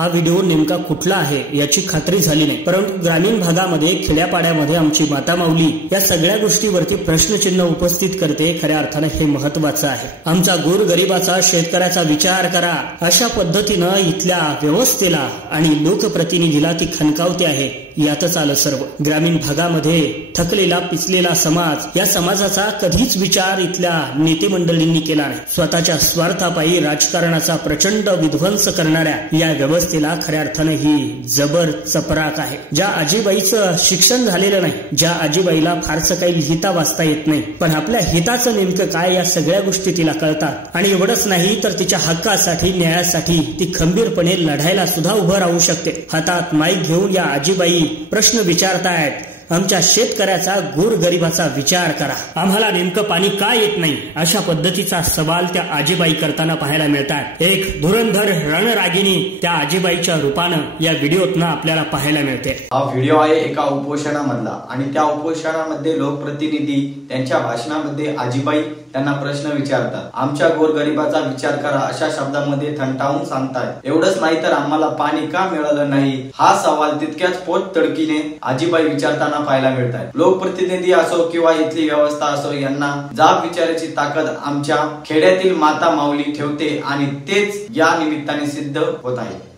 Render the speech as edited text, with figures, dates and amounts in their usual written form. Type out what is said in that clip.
हा व्हिडिओ नेमका कुठला आहे याची खात्री झाली नाही, परंतु ग्रामीण भागामध्ये खेड्यापाड्यामध्ये आमची माता माऊली या सगळ्या गोष्टीवरती प्रश्नचिन्ह उपस्थित करते। खऱ्या अर्थाने हे महत्वाचं आहे। आमचा गोरगरिबाचा शेतकऱ्याचा विचार करा अशा पद्धतीनं इथल्या व्यवस्थेला आणि लोकप्रतिनिधीला ती खणकावते आहे। यातच आलं सर्व। ग्रामीण भागामध्ये थकलेला पिचलेला समाज, या समाजाचा कधीच विचार इथल्या नेते मंडळींनी केला नाही। स्वतःच्या स्वार्थापायी राजकारणाचा प्रचंड विध्वंस करणाऱ्या या व्यवस्थेला खऱ्या अर्थाने ही जबर चपराक आहे। ज्या आजीबाईचं शिक्षण झालेलं नाही, ज्या आजीबाईला फारसं काही लिहिता वाचता येत नाही, पण आपल्या हिताचं नेमकं काय या सगळ्या गोष्टी तिला कळतात। आणि एवढंच नाही तर तिच्या हक्कासाठी न्यायासाठी ती खंबीरपणे लढायला सुद्धा उभं राहू शकते। हातात माईक घेऊन या आजीबाई प्रश्न विचारतायत, आमच्या शेतकऱ्याचा गोरगरिबाचा विचार करा, आम्हाला नेमकं पाणी का येत नाही, अशा पद्धतीचा सवाल त्या आजीबाई करताना पाहायला मिळतात। एक धुरंधर रणरागिणी त्या आजीबाईच्या रूपानं या व्हिडिओतनं आपल्याला पाहायला मिळते। हा व्हिडिओ आहे एका उपोषणामधला आणि त्या उपोषणामध्ये लोकप्रतिनिधी त्यांच्या भाषणामध्ये आजीबाई त्यांना प्रश्न विचारतात। आमच्या गोरगरिबाचा विचार करा अशा शब्दामध्ये थंडावून सांगतायत। एवढंच नाही तर आम्हाला पाणी का मिळालं नाही हा सवाल तितक्याच पोटतिडकीने आजीबाई विचारताना पाहायला मिळतात। लोकप्रतिनिधी असो किंवा इथली व्यवस्था असो, यांना जाब विचारायची ताकद आमच्या खेड्यातील माता माऊली ठेवते आणि तेच या निमित्ताने सिद्ध होत आहे।